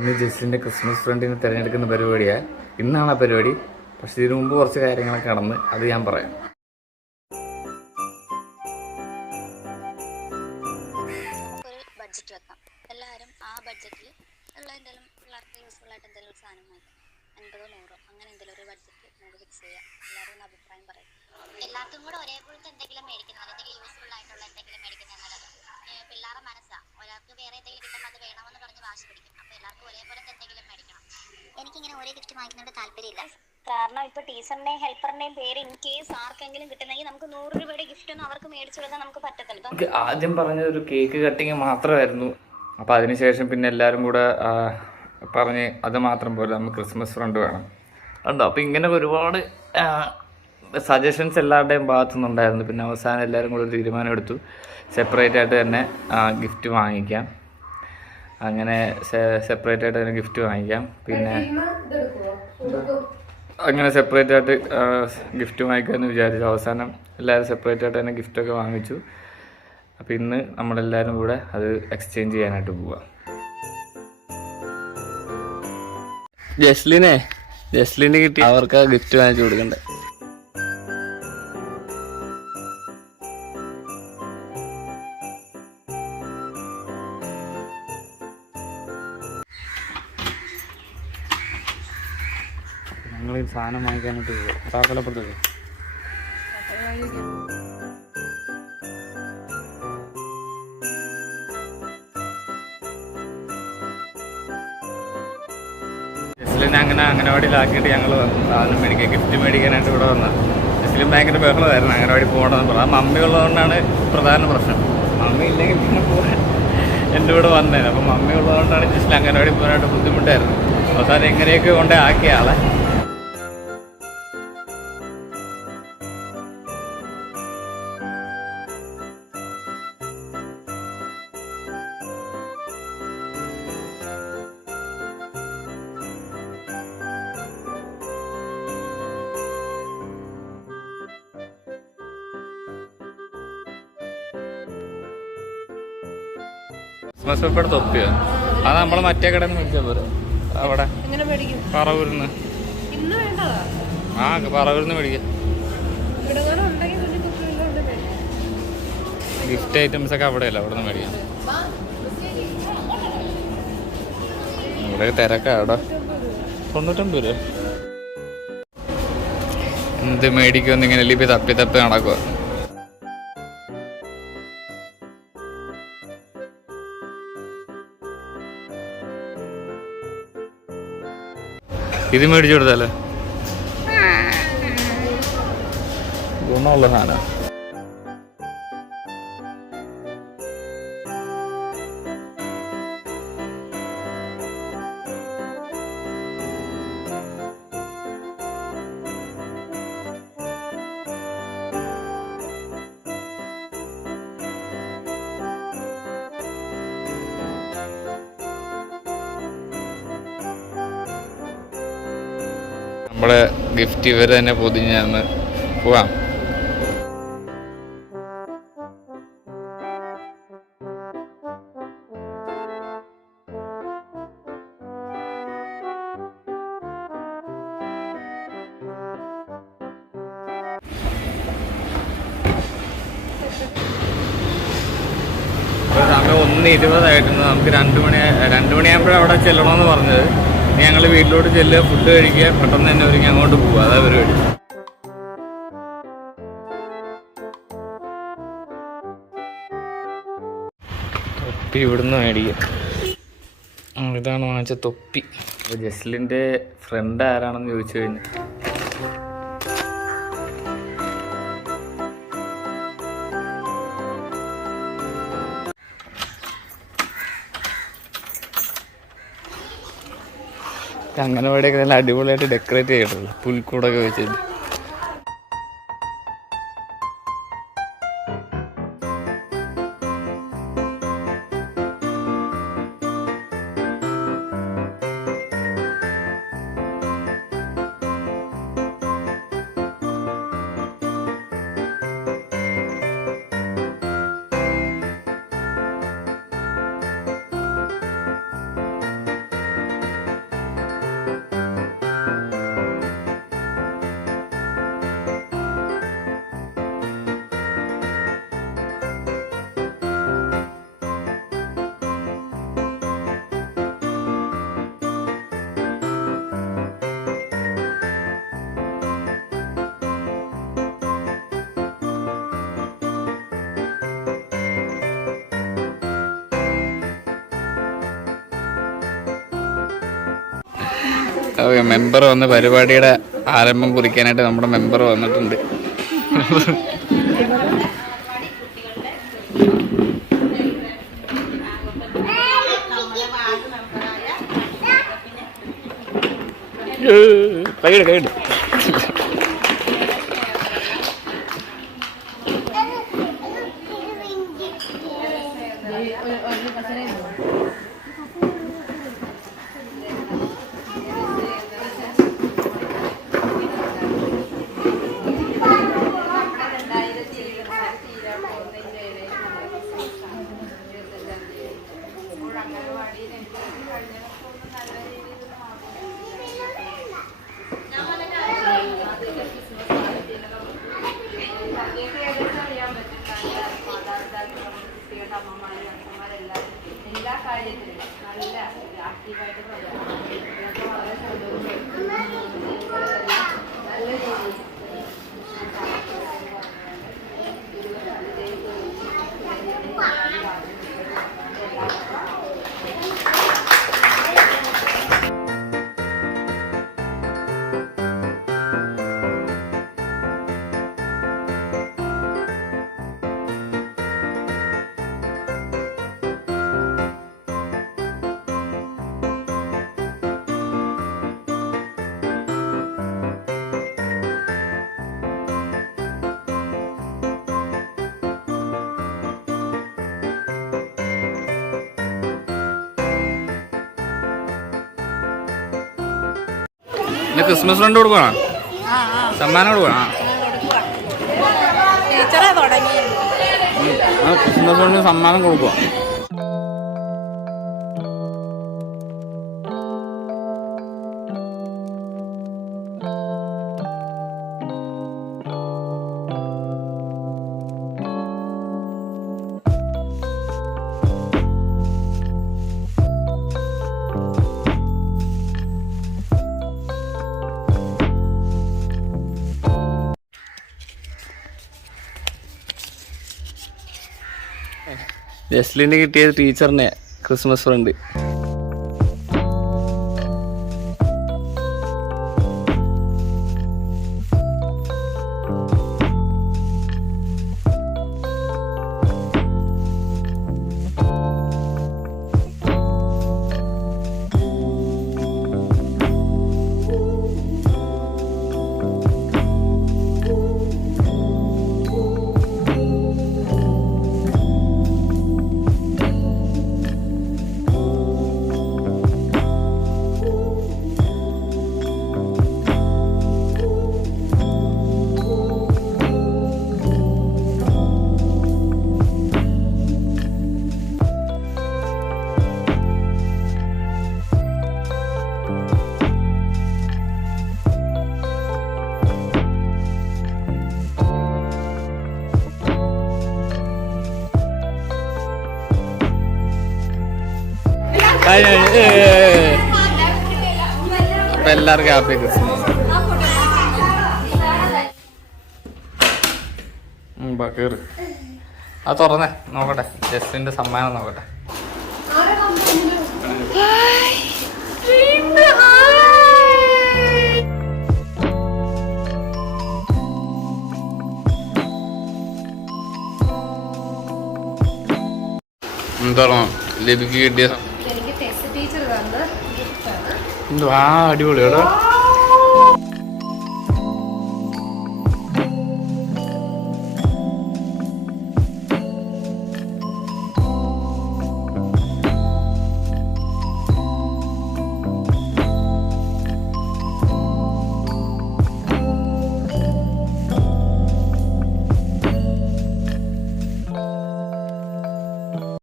ഇന്ന് ജസ്റ്റിൻ്റെ ക്രിസ്മസ് ഫ്രണ്ടിനെ തിരഞ്ഞെടുക്കുന്ന പരിപാടിയാണ്. ഇന്നാണ് ആ പരിപാടി. പക്ഷെ ഇതിനു മുമ്പ് കുറച്ച് കാര്യങ്ങളൊക്കെ നടന്ന്, അത് ഞാൻ പറയാം. ബഡ്ജറ്റ് വെക്കാം. എല്ലാവരും ആ ബഡ്ജറ്റിൽ ഉള്ള എന്തെങ്കിലും പിള്ളേർക്ക് യൂസ്ഫുൾ ആയിട്ട് എന്തെങ്കിലും ഒരു സാധനം വാങ്ങിക്കാം. 50 100 അങ്ങനെ എന്തെങ്കിലും ഒരു ബഡ്ജറ്റ് നമുക്ക് ഫിക്സ് ചെയ്യാം. എല്ലാവരും അഭിപ്രായം പറയും. എല്ലാവർക്കും കൂടെ ഒരേപോലത്തെ എന്തെങ്കിലും മേടിക്കുന്നത്, എന്തെങ്കിലും യൂസ്ഫുൾ ആയിട്ടുള്ള എന്തെങ്കിലും മേടിക്കുന്നത് നല്ലത്. പിള്ളേരുടെ മനസ്സാണ്. ഒരാൾക്ക് വേറെ എന്തെങ്കിലും കിട്ടുമ്പോൾ അത് വേണമെന്ന് പറഞ്ഞ് വാശി പിടിക്കും. അപ്പോൾ എല്ലാവർക്കും ഒരേപോലത്തെ എന്തെങ്കിലും മേടിക്കണം. എനിക്കിങ്ങനെ ഒരേ ഗിഫ്റ്റ് വാങ്ങിക്കുന്നതുകൊണ്ട് താല്പര്യമില്ല. കാരണം ഇപ്പോൾ ടീച്ചറിന്റെയും ഹെൽപ്പറിന്റെയും പേര് ഇൻ കേസ് ആർക്കെങ്കിലും കിട്ടുന്നെങ്കിൽ നമുക്ക് 100 രൂപയുടെ ഗിഫ്റ്റ് ഒന്നും അവർക്ക് മേടിച്ചു കൊടുക്കാൻ നമുക്ക് പറ്റത്തില്ല. ആദ്യം പറഞ്ഞത് ഒരു കേക്ക് കട്ടിങ് മാത്രമായിരുന്നു. അപ്പോൾ അതിനുശേഷം പിന്നെ എല്ലാവരും കൂടെ പറഞ്ഞ് അത് മാത്രം പോലെ നമുക്ക് ക്രിസ്മസ് ഫ്രണ്ട് വേണം ഉണ്ടോ. അപ്പോൾ ഇങ്ങനെ ഒരുപാട് സജഷൻസ് എല്ലാവരുടെയും ഭാഗത്തുനിന്നുണ്ടായിരുന്നു. പിന്നെ അവസാനം എല്ലാവരും കൂടെ ഒരു തീരുമാനം എടുത്തു, സെപ്പറേറ്റ് ആയിട്ട് തന്നെ ഗിഫ്റ്റ് വാങ്ങിക്കാം. അങ്ങനെ സെപ്പറേറ്റ് ആയിട്ട് തന്നെ ഗിഫ്റ്റ് വാങ്ങിക്കാം. പിന്നെ അങ്ങനെ സെപ്പറേറ്റ് ആയിട്ട് ഗിഫ്റ്റ് വാങ്ങിക്കാമെന്ന് വിചാരിച്ചു. അവസാനം എല്ലാവരും സെപ്പറേറ്റ് ആയിട്ട് തന്നെ ഗിഫ്റ്റൊക്കെ വാങ്ങിച്ചു. അപ്പോൾ ഇന്ന് നമ്മളെല്ലാവരും കൂടെ അത് എക്സ്ചേഞ്ച് ചെയ്യാനായിട്ട് പോവാം. ജസ്ലിന് കിട്ടി, അവർക്ക് ഗിഫ്റ്റ് വാങ്ങിച്ചു കൊടുക്കണ്ടേ. ഞങ്ങൾ സാധനം വാങ്ങിക്കാനായിട്ട് പോവാം. താക്കലപ്പുറത്തേക്ക് ജസ്ലിനെ അങ്ങനെ അംഗനവാടിയിലാക്കിയിട്ട് ഞങ്ങൾ സാധനം മേടിക്കുക, ഗിഫ്റ്റ് മേടിക്കാനായിട്ട് ഇവിടെ വന്നത്. ജസ്ലിൻ ഭയങ്കര ബഹളമായിരുന്നു അംഗനവാടി പോകണമെന്ന് പറഞ്ഞു. ആ മമ്മി ഉള്ളതുകൊണ്ടാണ് പ്രധാന പ്രശ്നം. മമ്മി ഇല്ലെങ്കിൽ പിന്നെ പോകാൻ എൻ്റെ കൂടെ വന്നേനെ. അപ്പം മമ്മി ഉള്ളതുകൊണ്ടാണ് ജസ്റ്റിൽ അംഗനവാടി പോകാനായിട്ട് ബുദ്ധിമുട്ടായിരുന്നു. അവസാനം എങ്ങനെയൊക്കെ കൊണ്ടേ ആക്കിയ ആളെ. ക്രിസ്മസ് പേപ്പയുടെ തൊപ്പിയോ? അത് നമ്മൾ മറ്റേ കടയിൽ നിന്ന് മേടിച്ചാൽ പോരെ. അവിടെ പറവൂരിന്ന്. ആ പറവൂരിന്ന് മേടിക്കാം. ഗിഫ്റ്റ് ഐറ്റംസ് ഒക്കെ അവിടെയല്ല, അവിടെ നിന്ന് മേടിക്കാം. ഇവിടെ തിരക്കാ. അവിടെ 99 രൂപ. എന്ത് മേടിക്കുമെന്ന് ഇങ്ങനെ ലിപി തപ്പി നടക്കുക. ഇത് മേടിച്ചു കൊടുത്താലേ ഗുണമുള്ള സാധനം. നമ്മുടെ ഗിഫ്റ്റ് ഇവർ തന്നെ പൊതിഞ്ഞാന്ന് പോവാം. സമയം 1:20 നമുക്ക് 2 മണിയാകുമ്പോഴാണ് അവിടെ ചെല്ലണമെന്ന് പറഞ്ഞത്. ഞങ്ങൾ വീട്ടിലോട്ട് ചെല്ലുക, ഫുഡ് കഴിക്കുക, പെട്ടെന്ന് തന്നെ ഒരുങ്ങി അങ്ങോട്ട് പോവുക. അതാ പരിപാടി. തൊപ്പി ഇവിടുന്ന് മേടിക്കുക. ഇതാണ് വാങ്ങിച്ച തൊപ്പി. ജസ്ലിൻ്റെ ഫ്രണ്ട് ആരാണെന്ന് ചോദിച്ചു കഴിഞ്ഞാൽ അംഗനവാടിയൊക്കെ നല്ല അടിപൊളിയായിട്ട് ഡെക്കറേറ്റ് ചെയ്തിട്ടുള്ളൂ, പുൽക്കൂടൊക്കെ വെച്ചിട്ട്. മെമ്പർ വന്ന് പരിപാടിയുടെ ആരംഭം കുറിക്കാനായിട്ട് നമ്മുടെ മെമ്പർ വന്നിട്ടുണ്ട്. കൈയിട് എല്ലാ കാര്യത്തിലും നല്ല ആക്റ്റീവായിട്ട് നല്ല രീതിയിൽ ക്രിസ്മസ് ഫ്രണ്ട് കൊടുക്കണം, സമ്മാനം കൊടുക്കണം. ക്രിസ്മസ് ഫ്രണ്ട് സമ്മാനം കൊടുക്കുക. ജസ്ലിന് കിട്ടിയത് ടീച്ചറിനെ ക്രിസ്മസ് ഫ്രണ്ട്. അപ്പൊ എല്ലാവർക്കും ഹാപ്പി ക്രിസ്മസ്. കേറ്, അത് തുറന്നേ നോക്കട്ടെ, ജസ്റ്റിന്റെ സമ്മാനം നോക്കട്ടെ. എന്താണോ ലഭിക്ക് കിട്ടിയ? എനിക്ക് ടെസ്റ്റ് ടീച്ചർ തന്നത് എന്തുവാ അടിപൊളിയോടോ.